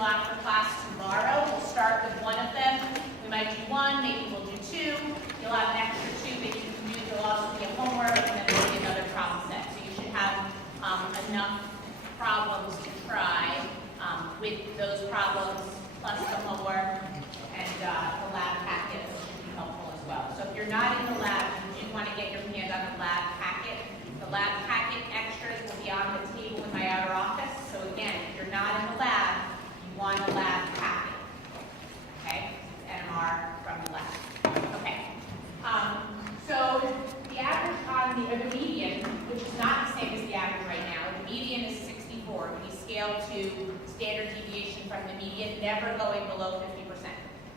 until after class tomorrow. We'll start with one of them. We might do one, maybe we'll do two. You'll have an extra two that you can do. There'll also be a homework, and then there'll be another problem set. So you should have enough problems to try with those problems, plus the homework, and the lab packet should be helpful as well. So if you're not in the lab, you do want to get your hand on the lab packet. The lab packet extras will be on the table in my outer office. So again, if you're not in the lab, you want a lab packet. Okay? NMR from the lab. Okay. So the average on the median, which is not the same as the average right now, the median is 64. We scale to standard deviation from the median, never going below 50%.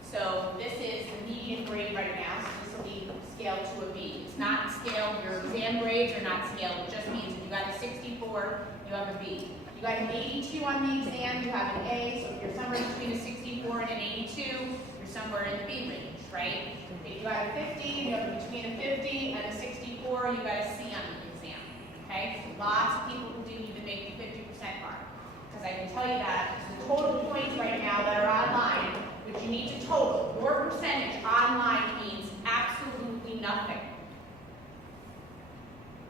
So this is the median grade right now, so this will be scaled to a B. It's not scaled, your exam grades are not scaled, it just means if you got a 64, you have a B. You got an 82 on the exam, you have an A, so if you're somewhere between a 64 and an 82, you're somewhere in the B range, right? If you got a 50, you have between a 50 and a 64, you got a C on the exam, okay? So lots of people who do even make the 50% mark. Because I can tell you that the total points right now that are online, which you need to total, your percentage online means absolutely nothing.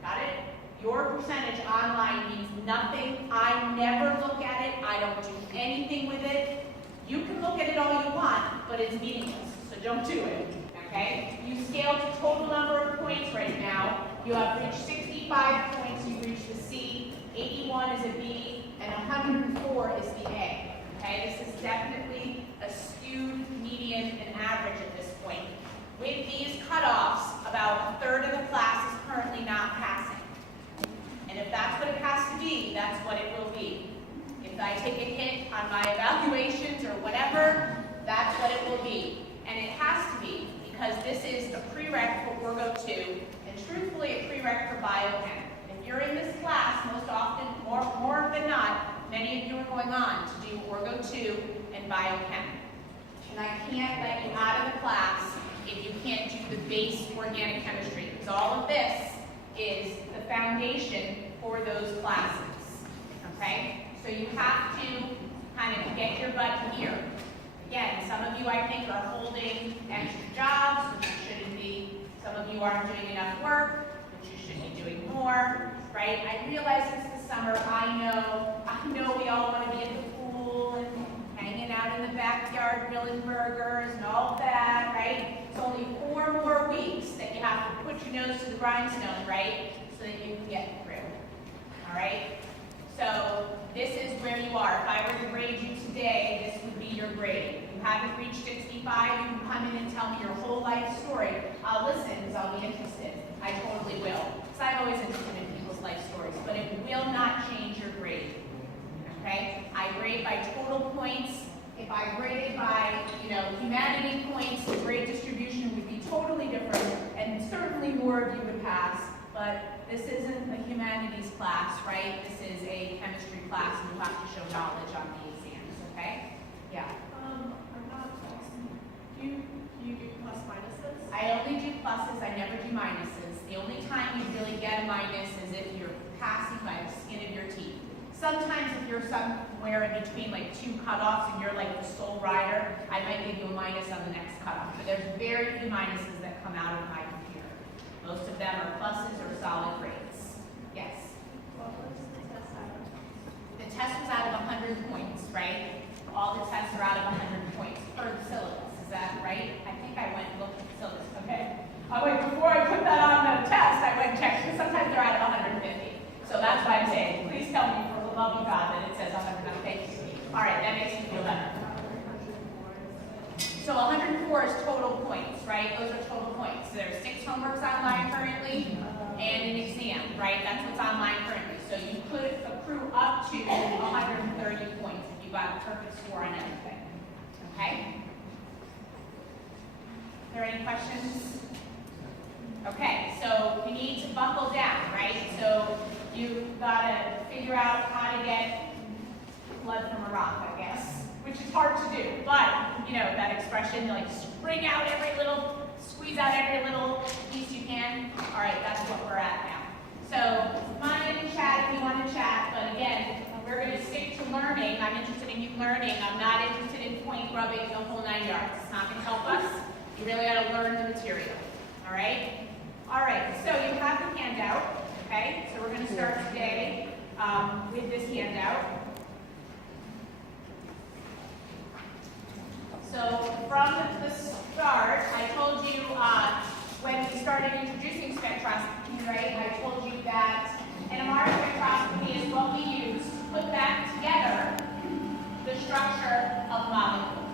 Got it? Your percentage online means nothing. I never look at it. I don't do anything with it. You can look at it all you want, but it's meaningless, so don't do it. Okay? You scale to total number of points right now. You have reached 65 points, you've reached the C, 81 is a B, and 104 is the A. Okay? This is definitely a skewed median and average at this point. With these cutoffs, about a third of the class is currently not passing. And if that's what it has to be, that's what it will be. If I take a hit on my evaluations or whatever, that's what it will be. And it has to be, because this is a prereq for Orgo 2, and truthfully a prereq for Biochem. If you're in this class, most often, more than not, many of you are going on to do Orgo 2 and Biochem. And I can't let you out of the class if you can't do the base organic chemistry, because all of this is the foundation for those classes, okay? So you have to kind of get your butt here. Again, some of you I think are holding extra jobs, which you shouldn't be. Some of you aren't doing enough work, which you should be doing more, right? I realize it's the summer, I know we all want to be in the pool and hanging out in the backyard grilling burgers and all of that, right? It's only 4 more weeks that you have to put your nose to the grindstone, right? So that you can get through, all right? So this is where you are. If I were to grade you today, this would be your grade. If you haven't reached 65, you can come in and tell me your whole life story. I'll listen because I'll be interested. I totally will. Because I'm always interested in people's life stories. But it will not change your grade. Okay? I grade by total points. If I graded by, humanity points, the grade distribution would be totally different, and certainly more of you would pass. But this isn't a humanities class, right? This is a chemistry class, and you have to show knowledge on the exams, okay? Yeah. I'm not do you do plus minuses? I only do pluses, I never do minuses. The only time you really get a minus is if you're passing by the skin of your teeth. Sometimes if you're somewhere in between like 2 cutoffs and you're like the sole rider, I might give you a minus on the next cutoff. But there's very few minuses that come out of my computer. Most of them are pluses or solid grades. Yes? What was the test out of? The test was out of 100 points, right? All the tests are out of 100 points per the syllabus. Is that right? I think I went and looked at the syllabus. Okay. Before I put that on the test, I went and checked, because sometimes they're out of 150. So that's why I'm saying, please tell me for the love of God that it says 100. Thank you. All right, that makes me feel better. So 104 is total points, right? Those are total points. So there's 6 homeworks online currently and an exam, right? That's what's online currently. So you could accrue up to 130 points if you got a perfect score on everything. Okay? Are there any questions? Okay, so you need to buckle down, right? So you've got to figure out how to get blood from a rock, I guess, which is hard to do. But, that expression, like squeeze out every little piece you can. All right, that's what we're at now. So come on in and chat if you want to chat. But again, we're we're going to stick to learning. I'm interested in you learning. I'm not interested in point grubbing the whole 9 yards. It's not going to help us. You really got to learn the material. All right? All right, so you have the handout. Okay? So we're going to start today with this handout. So from the start, I told you when we started introducing spectroscopy, right? I told you that NMR spectroscopy is what we use to put back together the structure of a molecule.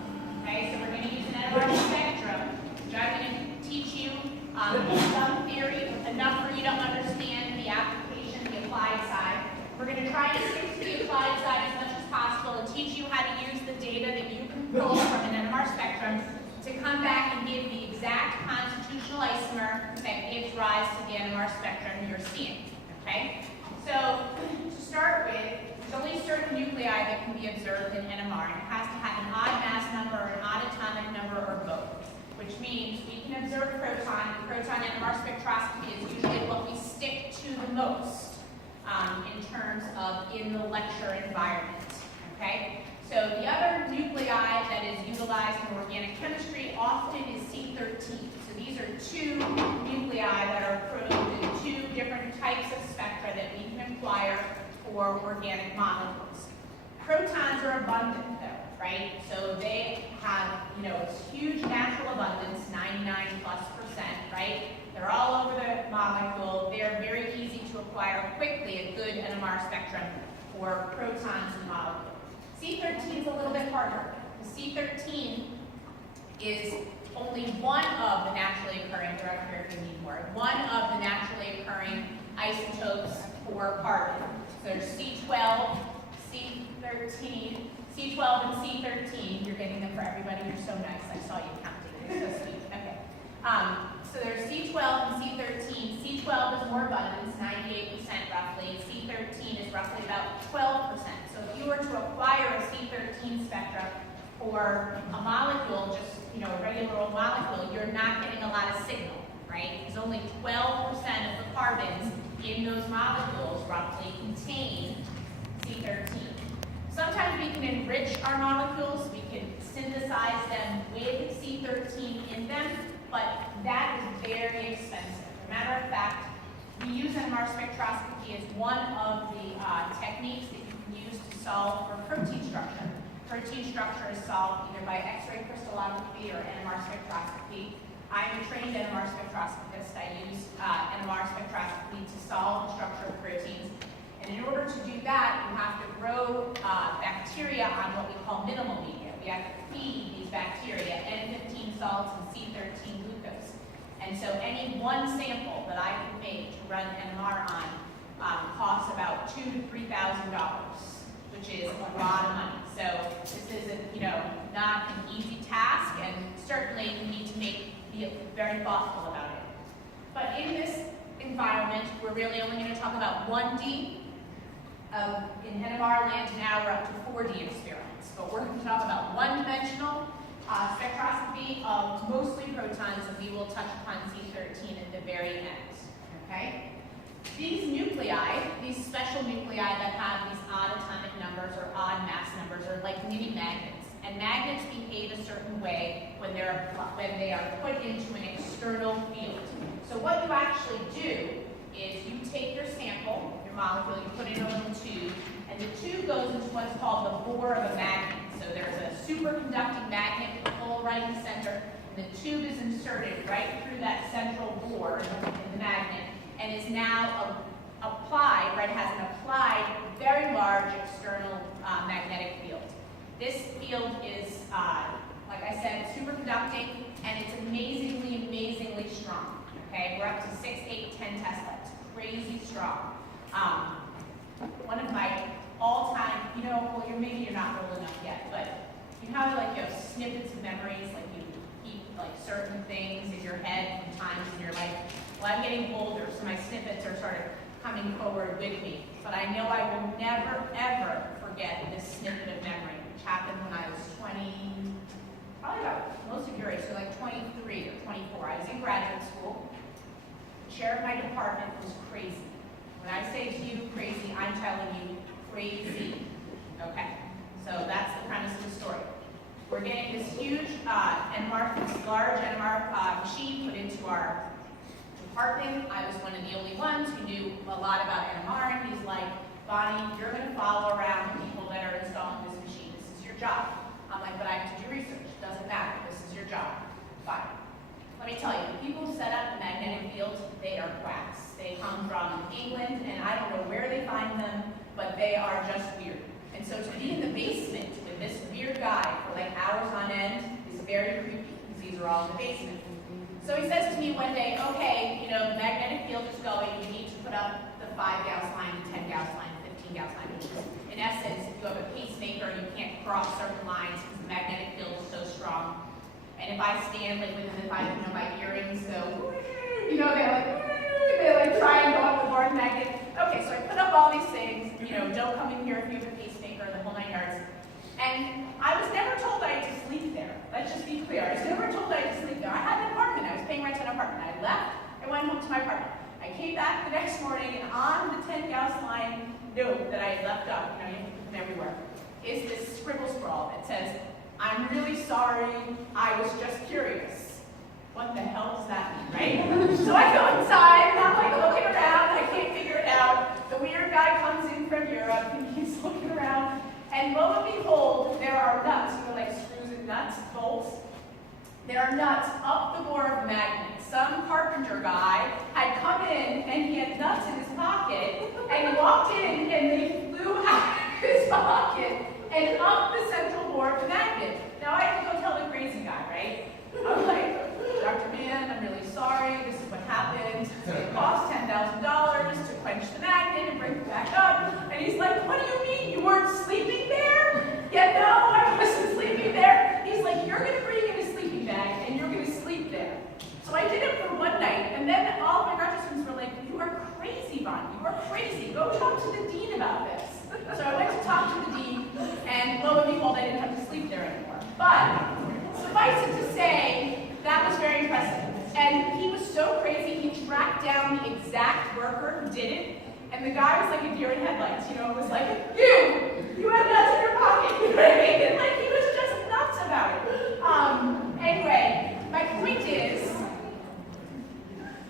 Okay, so we're going to use an NMR spectrum, which I'm going to teach you some theory, enough for you to understand the application, the applied side. We're going to try to stick to the applied side as much as possible and teach you how to use the data that you can pull from an NMR spectrum to come back and give the exact constitutional isomer that gives rise to the NMR spectrum you're seeing. Okay? So, to start with, there's only certain nuclei that can be observed in NMR, and it has to have an odd mass number, an odd atomic number, or both. Which means we can observe proton. Proton NMR spectroscopy is usually what we stick to the most in terms of in the lecture environment. Okay? So the other nuclei that is utilized in organic chemistry often is C13. So these are two nuclei that are probed in two different types of spectra that we can acquire for organic molecules. Protons are abundant though, right? So they have, it's huge natural abundance, 99+%, right? They're all over the molecule. They're very easy to acquire quickly, a good NMR spectrum for protons and molecules. C13 is a little bit harder. The C13 is only one of the naturally occurring, direct here if you need more, one of the naturally occurring isotopes for carbon. So there's C12, C13, C12 and C13. You're getting them for everybody. You're so nice. I saw you counting. You're so sweet. Okay. So there's C12 and C13. C12 is more abundance, 98% roughly. C13 is roughly about 12%. So if you were to acquire a C13 spectrum for a molecule, just a regular old molecule, you're not getting a lot of signal, right? Because only 12% of the carbons in those molecules roughly contain C13. Sometimes we can enrich our molecules. We can synthesize them with C13 in them, but that is very expensive. As a matter of fact, we use NMR spectroscopy as one of the techniques that you can use to solve for protein structure. Protein structure is solved either by X-ray crystallography or NMR spectroscopy. I'm a trained NMR spectroscopist. I use NMR spectroscopy to solve the structure of proteins. And in order to do that, you have to grow bacteria on what we call minimal media. We have to feed these bacteria N15 salts and C13 glucose. And so any one sample that I can make to run NMR on costs about $2,000 to $3,000, which is a lot of money. So this is not an easy task, and certainly you need to be very thoughtful about it. But in this environment, we're really only going to talk about 1D. In NMR land now, we're up to 4D experiments, but we're going to talk about one-dimensional spectroscopy of mostly protons, and we will touch upon C13 at the very end. Okay? These nuclei, these special nuclei that have these odd atomic numbers or odd mass numbers, are like mini magnets. And magnets behave a certain way when they are put into an external field. So what you actually do is you take your sample, your molecule, you put it in a tube, and the tube goes into what's called the bore of a magnet. So there's a superconducting magnet with a hole right in the center, and the tube is inserted right through that central bore in the magnet, and is now applied, right, has an applied, very large external magnetic field. This field is, like I said, superconducting, and it's amazingly, amazingly strong. Okay, we're up to 6, 8, 10 Tesla. It's crazy strong. One of my all-time, well, maybe you're not old enough yet, but you have snippets of memories, like you keep certain things in your head from times in your life. Well, I'm getting older, so my snippets are sort of coming forward with me. But I know I will never, ever forget this snippet of memory, which happened when I was 20, probably about most of your age, so like 23 or 24. I was in graduate school. The chair of my department was crazy. When I say to you crazy, I'm telling you crazy. Okay, so that's the premise of the story. We're getting this huge NMR, large NMR machine put into our department. I was one of the only ones who knew a lot about NMR, and he's like, Bonnie, you're going to follow around people that are installing this machine. This is your job. I'm like, but I have to do research. It doesn't matter. This is your job. Fine. Let me tell you, people set up the magnetic fields, they are quacks. They come from England, and I don't know where they find them, but they are just weird. And so to be in the basement with this weird guy for like hours on end is very creepy, because these are all in the basement. So he says to me one day, okay, you know, the magnetic field is going, you need to put up the 5-Gauss line, the 10-Gauss line, 15-Gauss line. In essence, if you have a pacemaker, you can't cross certain lines because the magnetic field is so strong. And if I stand like within the 5, you know, my earrings go, you know, they like try and go up the board magnet. Okay, so I put up all these things, you know, don't come in here if you have a pacemaker, the whole 9 yards. And I was never told I had to sleep there. Let's just be clear. I was never told I had to sleep there. I had an apartment. I was paying rent to an apartment. I left. I went home to my apartment. I came back the next morning, and on the 10-Gauss line note that I had left up, you know, you have to put them everywhere, is this scribble scrawl that says, I'm really sorry, I was just curious. What the hell does that mean, right? So I go inside, and I'm like looking around, I can't figure it out. The weird guy comes in from Europe, and he's looking around, and lo and behold, there are nuts, you know, like screws and nuts, bolts. There are nuts up the bore of the magnet. Some carpenter guy had come in, and he had nuts in his pocket, and he walked in, and they flew out of his pocket and up the central bore of the magnet. Now I have to go tell the crazy guy, right? I'm like, Dr. Mann, I'm really sorry, this is what happened. It cost $10,000 to quench the magnet and bring it back up. And he's like, what do you mean? You weren't sleeping there? Yeah, no, I wasn't sleeping there. He's like, you're going to bring in a sleeping bag and you're going to sleep there. So I did it for one night, and then all of my graduate students were like, you are crazy, Bonnie, you are crazy. Go talk to the dean about this. So I went to talk to the dean, and lo and behold, I didn't have to sleep there anymore. But suffice it to say, that was very impressive. And he was so crazy, he tracked down the exact worker who did it, and the guy was like a deer in headlights, you know, it was like, you have nuts in your pocket, you know what I mean? And like, he was just nuts about it. Anyway, my point is,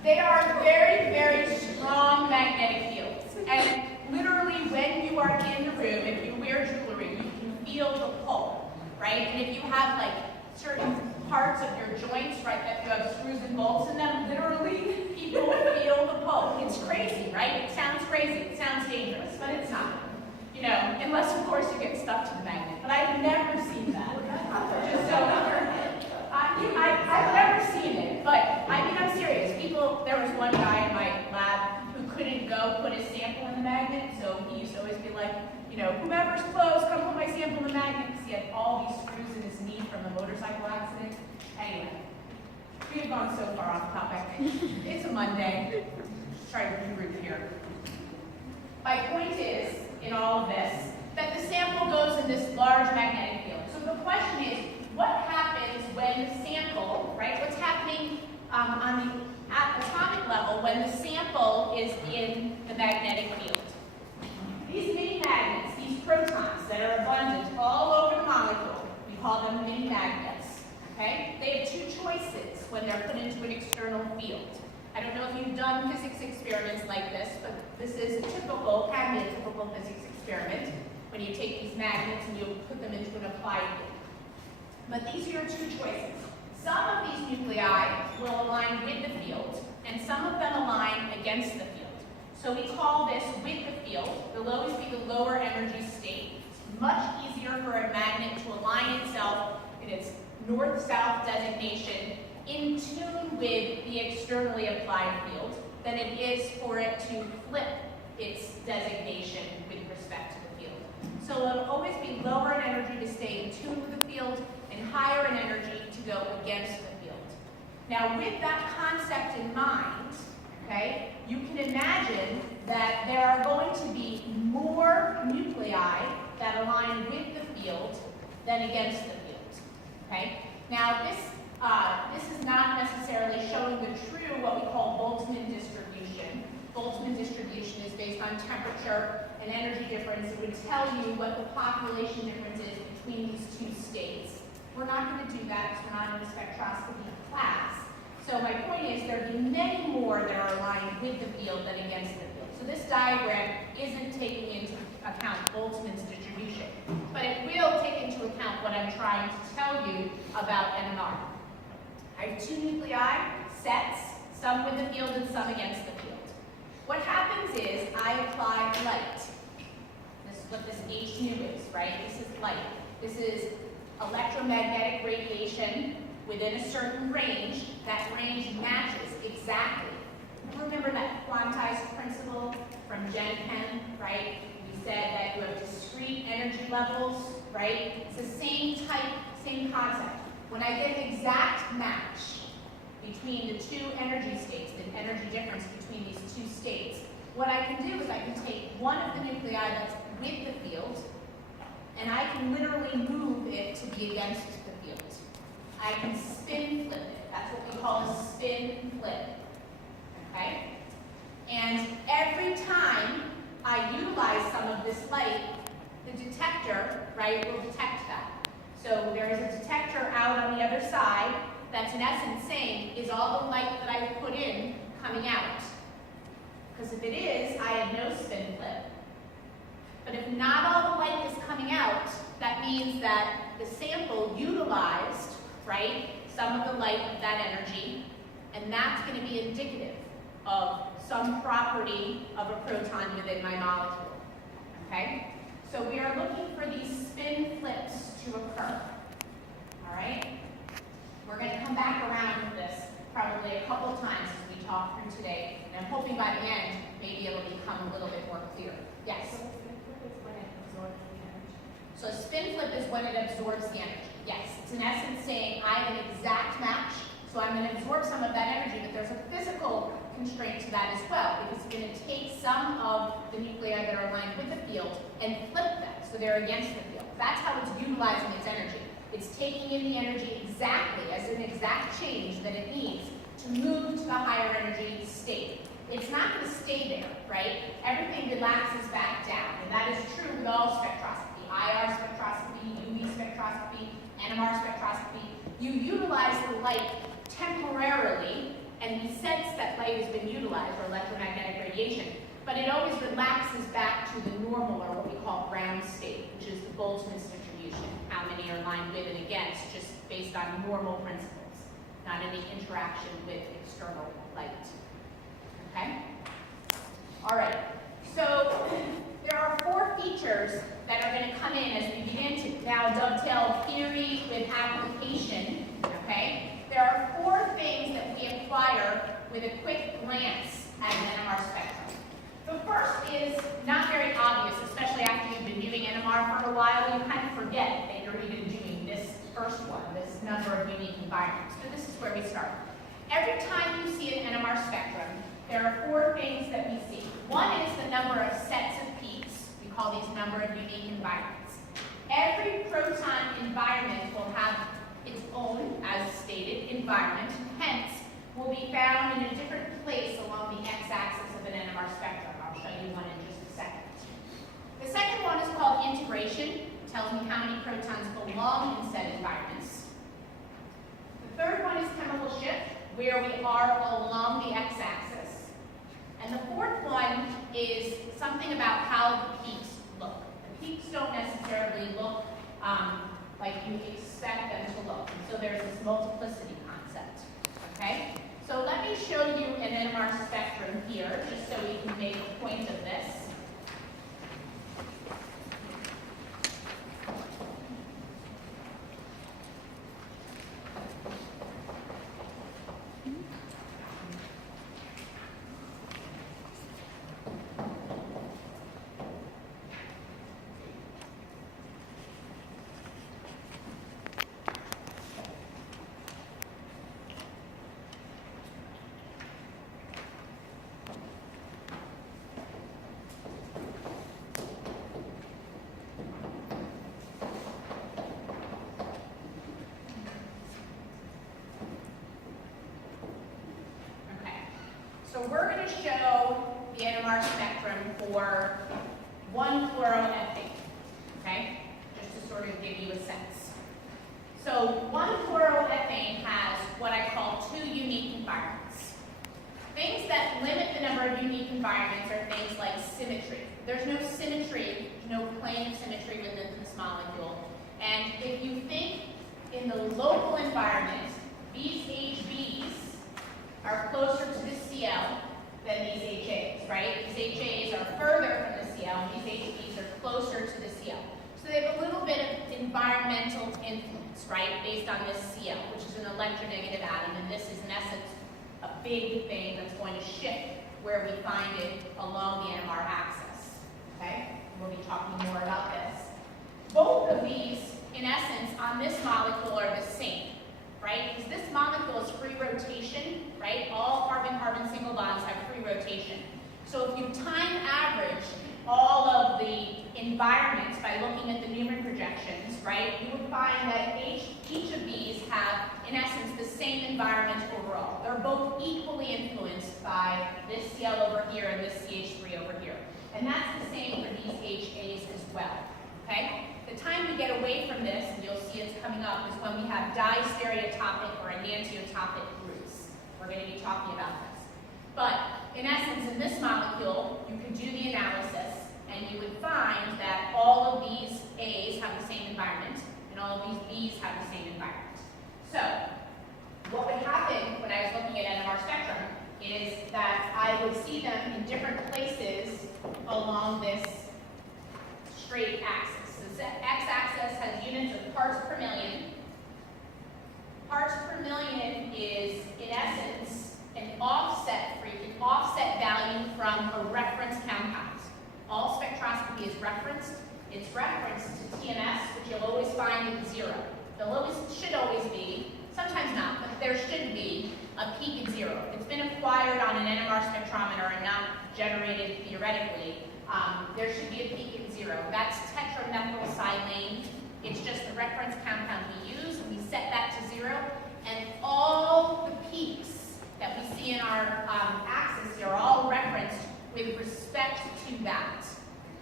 they are very, very strong magnetic fields. And literally, when you are in the room, if you wear jewelry, you can feel the pull, right? And if you have like certain parts of your joints, right, that you have screws and bolts in them, literally, people feel the pull. It's crazy, right? It sounds crazy, it sounds dangerous, but it's not. You know, unless of course you get stuck to the magnet. But I've never seen that. Just so I've never seen it, but I mean, I'm serious. People, there was one guy in my lab who couldn't go put his sample in the magnet, so he used to always be like, you know, whomever's close, come put my sample in the magnet, because he had all these screws in his knee from a motorcycle accident. Anyway, we've gone so far off topic. It's a Monday. Try to regroup here. My point is, in all of this, that the sample goes in this large magnetic field. So the question is, what happens when the sample, right, what's happening on the atomic level when the sample is in the magnetic field? These mini magnets, these protons that are abundant all over the molecule, we call them mini magnets, okay? They have two choices when they're put into an external field. I don't know if you've done physics experiments like this, but this is a typical, can be a typical physics experiment, when you take these magnets and you put them into an applied field. But these are your two choices. Some of these nuclei will align with the field, and some of them align against the field. So we call this with the field. It'll always be the lower energy state. It's much easier for a magnet to align itself in its north-south designation in tune with the externally applied field than it is for it to flip its designation with respect to the field. So it'll always be lower in energy to stay in tune with the field and higher in energy to go against the field. Now with that concept in mind, okay, you can imagine that there are going to be more nuclei that align with the field than against the field, okay? Now this is not necessarily showing the true, what we call Boltzmann distribution, Boltzmann distribution is based on temperature and energy difference. It would tell you what the population difference is between these two states. We're not going to do that because we're not in a spectroscopy class. So my point is there are many more that are aligned with the field than against the field. So this diagram isn't taking into account Boltzmann's distribution, but it will take into account what I'm trying to tell you about NMR. I have two nuclei sets, some with the field and some against the field. What happens is I apply light. This is what this H nu is, right? This is light. This is electromagnetic radiation within a certain range. That range matches exactly. Remember that quantized principle from Gen Chem, right? We said that you have discrete energy levels, right? It's the same type, same concept. When I get an exact match between the two energy states, the energy difference between these two states, what I can do is I can take one of the nuclei that's with the field, and I can literally move it to be against the field. I can spin flip it. That's what we call a spin flip. Okay? And every time I utilize some of this light, the detector, right, will detect that. So there is a detector out on the other side that's in essence saying, is all the light that I put in coming out? Because if it is, I have no spin flip. But if not all the light is coming out, that means that the sample utilized, right, some of the light of that energy, and that's going to be indicative of some property of a proton within my molecule. Okay? So we are looking for these spin flips to occur. All right? We're going to come back around to this probably a couple times as we talk through today, and I'm hoping by the end, maybe it'll become a little bit more clear. Yes? So a spin flip is when it absorbs the energy. Yes, it's in essence saying I have an exact match, so I'm going to absorb some of that energy, but there's a physical constraint to that as well, because it's going to take some of the nuclei that are aligned with the field and flip them, so they're against the field. That's how it's utilizing its energy. It's taking in the energy exactly, as an exact change that it needs to move to the higher energy state. It's not going to stay there, right? Everything relaxes back down, and that is true with all spectroscopy. IR spectroscopy, UV spectroscopy, NMR spectroscopy. You utilize the light temporarily, and we sense that light has been utilized, or electromagnetic radiation, but it always relaxes back to the normal, or what we call ground state, which is the Boltzmann's distribution. How many are aligned with and against, just based on normal principles, not any interaction with external light. Okay? All right. So there are 4 features that are going to come in as we begin to now dovetail theory with application. Okay? There are 4 things that we acquire with a quick glance at an NMR spectrum. The first is not very obvious, especially after you've been doing NMR for a while. You kind of forget that you're even doing this first one, this number of unique environments. But this is where we start. Every time you see an NMR spectrum, there are 4 things that we see. One is the number of sets of peaks. We call these number of unique environments. Every proton environment will have its own, as stated, environment, hence will be found in a different place along the x-axis of an NMR spectrum. I'll show you one in just a second. The second one is called integration. It tells me how many protons belong in said environments. The third one is chemical shift, where we are along the x-axis. And the fourth one is something about how the peaks look. The peaks don't necessarily look like you expect them to look. And so there's this multiplicity concept. Okay? So let me show you an NMR spectrum here, just so we can make a point of this. So we're going to show NMR spectrum for 1-chloroethane, okay? Just to sort of give you a sense. So 1-chloroethane has what I call 2 unique environments. Things that limit the number of unique environments are things like symmetry. There's no symmetry, no plane of symmetry within this molecule. And if you think in the local environment, these HBs are closer to the Cl than these HAs, right? These HAs are further from the Cl, and these HBs are closer to the Cl. So they have a little bit of environmental influence, right, based on this Cl, which is an electronegative atom, and this is in essence a big thing that's going to shift where we find it along the NMR axis, okay? We'll be talking more about this. Both of these, in essence, on this molecule are the same, right? Because this molecule is free rotation, right? All carbon-carbon single bonds have free rotation. So if you time average all of the environments by looking at the Newman projections, right, you would find that each of these have, in essence, the same environment overall. They're both equally influenced by this Cl over here and this CH3 over here. And that's the same for these HAs as well, okay? The time we get away from this, and you'll see it's coming up, is when we have distereotopic or enantiotopic groups. We're going to be talking about this. But in essence, in this molecule, you could do the analysis, and you would find that all of these A's have the same environment, and all of these B's have the same environment. So, what would happen when I was looking at NMR spectrum is that I would see them in different places along this straight axis. The x-axis has units of parts per million. Parts per million is, in essence, an offset value from a reference compound. All spectroscopy is referenced. It's referenced to TMS, which you'll always find at 0. Should always be, sometimes not, but there should be a peak at 0. It's been acquired on an NMR spectrometer and not generated theoretically. There should be a peak at 0. That's tetramethylsilane. It's just the reference compound we use. We set that to 0, and all the peaks that we see in our axis here are all referenced with respect to that.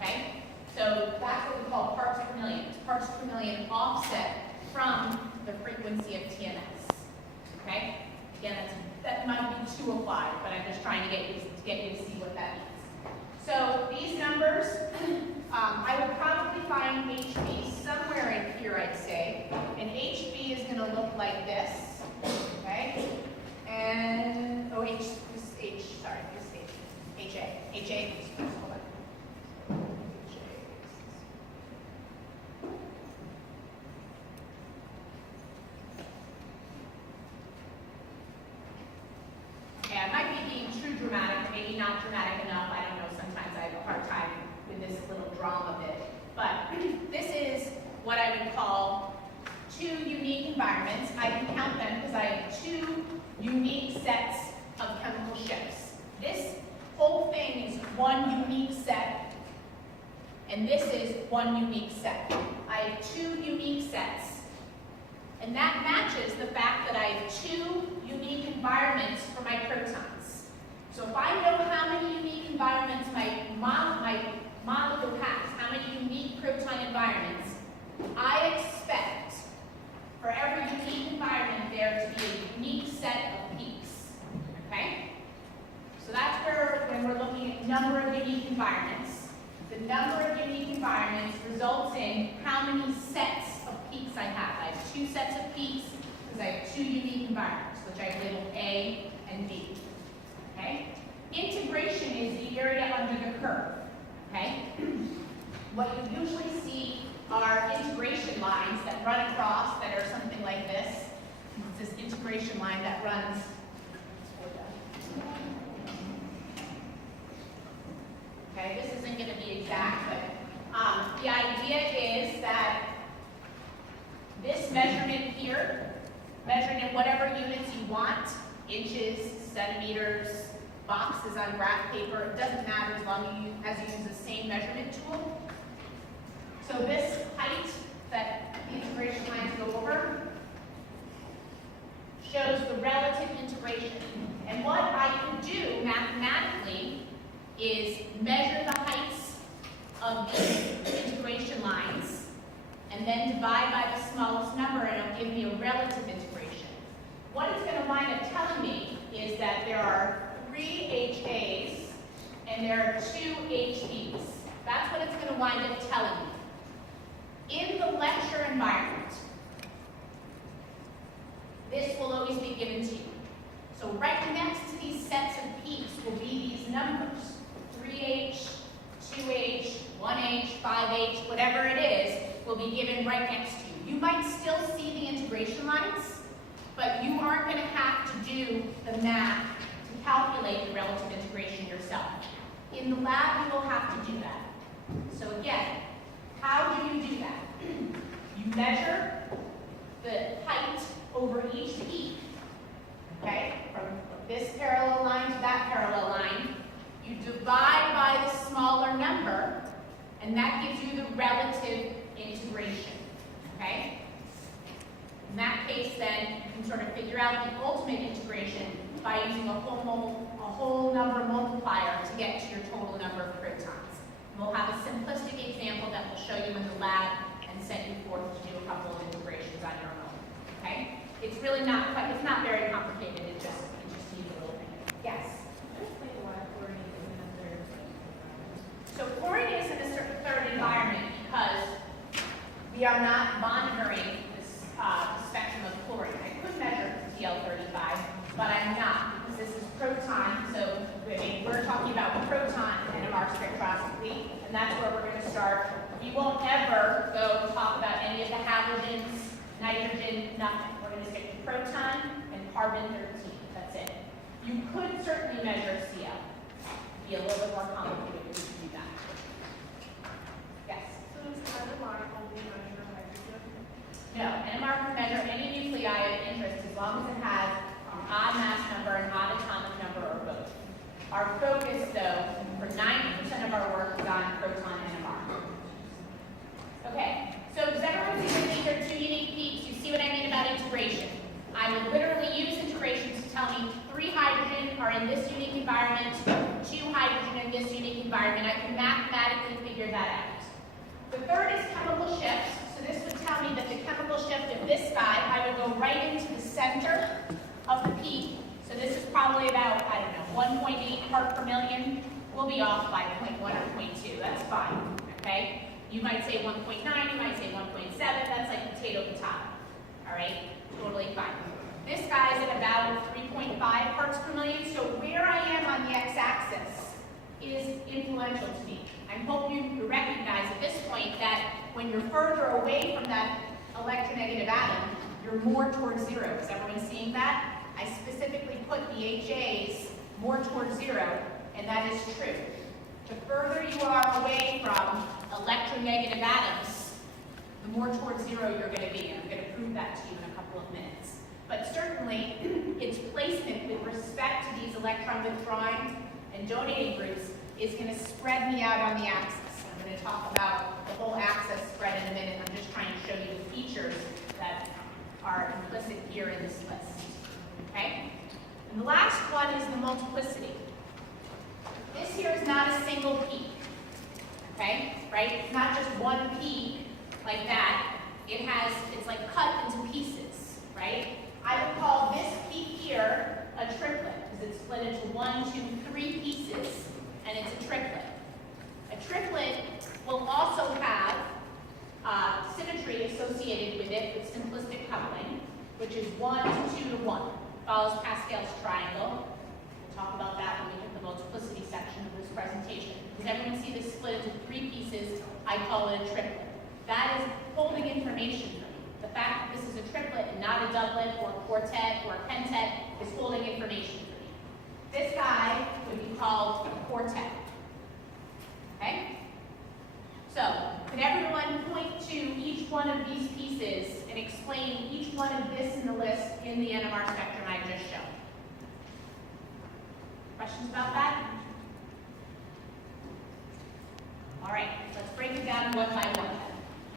Okay? So that's what we call parts per million. It's parts per million offset from the frequency of TMS. Okay? Again, that might be too applied, but I'm just trying to get you to see what that means. So these numbers, I would probably find HB somewhere in here, I'd say. And HB is going to look like this, okay? And, HA, hold on. Okay, I might be being too dramatic, maybe not dramatic enough, I don't know, sometimes I have a hard time with this little drama bit. But this is what I would call 2 unique environments. I can count them because I have 2 unique sets of chemical shifts. This whole thing is 1 unique set, and this is 1 unique set. I have 2 unique sets, and that matches the fact that I have 2 unique environments for my protons. So if I know how many unique environments my molecule has, how many unique proton environments, I expect for every unique environment there to be a unique set of peaks. Okay? So that's where, when we're looking at number of unique environments, the number of unique environments results in how many sets of peaks I have. I have 2 sets of peaks because I have 2 unique environments, which I labeled A and B. Okay? Integration is the area under the curve. Okay? What you usually see are integration lines that run across that are something like this. It's this integration line that runs. Okay, this isn't going to be exact, but the idea is that this measurement here, measured in whatever units you want, inches, centimeters, boxes on graph paper, it doesn't matter as long as you use the same measurement tool. So this height that the integration lines go over shows the relative integration. And what I can do mathematically is smallest number and it'll give me a relative integration. What it's going to wind up telling me is that there are 3 HAs and there are 2 HBs. That's what it's going to wind up telling me. In the lecture environment, this will always be given to you. So right next to these sets of peaks will be these numbers. 3H, 2H, 1H, 5H, whatever it is, will be given right next to you. You might still see the integration lines, but you aren't going to have to do the math to calculate the relative integration yourself. In the lab, you will have to do that. So again, how do you do that? You measure the height over each peak, okay, from this parallel line to that parallel line. You divide by the smaller number, and that gives you the relative integration, okay? In that case, then, you can sort of figure out the ultimate integration by using a whole number multiplier to get to your total number of protons. And we'll have a simplistic example that we'll show you in the lab and send you forth to do a couple of integrations on your own, okay? It's really not quite, it's not very complicated, it just needs a little bit. Yes? So chlorine is in a certain third environment because we are not monitoring this, the spectrum of chlorine. I could measure TL35, but I'm not because this is proton. So we're talking about proton NMR spectroscopy, and that's where we're going to start. We won't ever go talk about any of the halogens, nitrogen, nothing. We're going to stick to proton and carbon-13. That's it. You could certainly measure Cl. It'd be a little bit more complicated if you do that. Yes? So does NMR only measure hydrogen? No, NMR can measure any nuclei of interest as long as it has an odd mass number, an odd atomic number, or both. Our focus, though, for 90% of our work is on proton NMR. Okay, so does everyone see that these are 2 unique peaks? You see what I mean about integration? I would literally use integration to tell me 3 hydrogen are in this unique environment, 2 hydrogen in this unique environment. I can mathematically figure that out. The third is chemical shifts. So this would tell me that the chemical shift of this guy, I would go right into the center of the peak. So this is probably about, I don't know, 1.8 part per million. We'll be off by 0.1 or 0.2. That's fine, okay? You might say 1.9, you might say 1.7. That's like potato potato, all right? Totally fine. This guy's at about 3.5 parts per million. So where I am on the x-axis is influential to me. I hope you recognize at this point that when you're further away from that electronegative atom, you're more towards 0. Is everyone seeing that? I specifically put the HAs more towards 0, and that is true. The further you are away from electronegative atoms, the more towards 0 you're going to be. And I'm going to prove that to you in a couple of minutes. But certainly, its placement with respect to these electron withdrawing and donating groups is going to spread me out on the axis. I'm going to talk about the whole axis spread in a minute. I'm just trying to show you the features that are implicit here in this list. Okay? And the last one is the multiplicity. This here is not a single peak. Okay? Right? It's not just one peak like that. It's like cut into pieces. Right? I would call this peak here a triplet because it's split into 1, 2, 3 pieces, and it's a triplet. A triplet will also have symmetry associated with it with simplistic coupling, which is 1 to 2 to 1. Follows Pascal's triangle. We'll talk about that when we hit the multiplicity section of this presentation. Does everyone see this split into 3 pieces? I call it a triplet. That is holding information for me. The fact that this is a triplet and not a doublet or a quartet or a pentet is holding information for me. This guy would be called a quartet. Okay? So, could everyone point to each one of these pieces and explain each one of this in the list in the NMR spectrum I just showed? Questions about that? All right, let's break it down one by one.